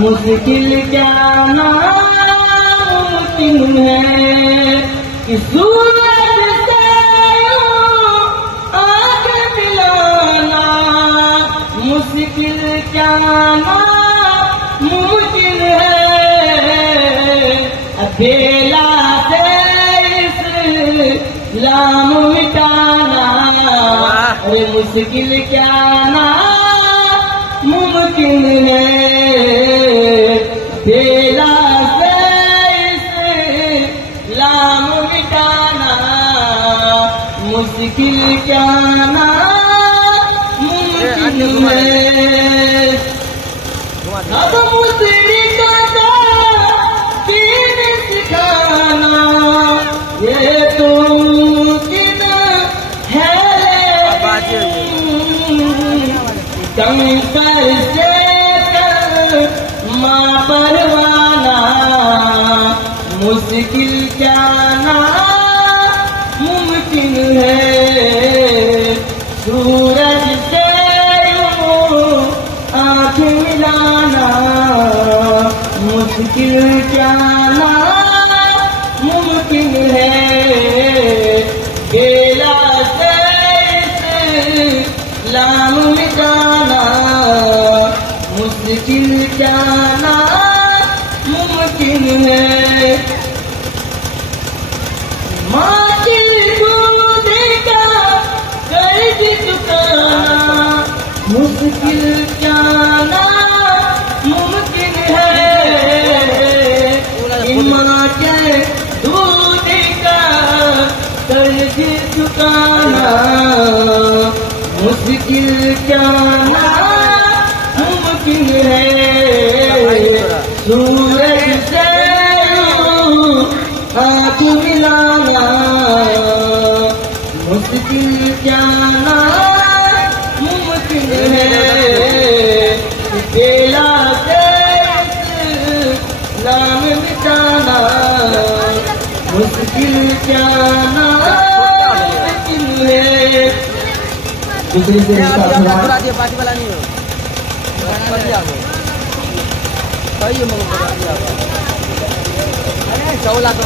मुश्किल क्या नामुमकिन है कि सूरज से आग मिलाना। मुश्किल क्या नामुमकिन है अकेला से इस्लाम मिटाना। अरे मुश्किल क्या नामुमकिन है अकेला से इस्लाम मिटाना। मुश्किल क्या नामुमकिन है। अब मुश्किल का दीन सिखाना ये तो मुमकिन है। कंकर से माँ परवाना। मुश्किल क्या नामुमकिन है सूरज से आँख मिलाना। मुश्किल क्या नामुमकिन है बेला से इस्लाम मिटाना। मुश्किल क्या नामुमकिन है माटी दूध का कर्ज चुकाना। मुश्किल क्या नामुमकिन है माँ के दूध का कर्ज चुकाना। मुश्किल क्या नामुमकिन है सूरज से आँख मिलाना। मुश्किल क्या नामुमकिन है बेला से इस्लाम मिटाना। मुश्किल क्या नामुमकिन है। दूसरी से पार्टी वाला नहीं हो सही है। 14 लाख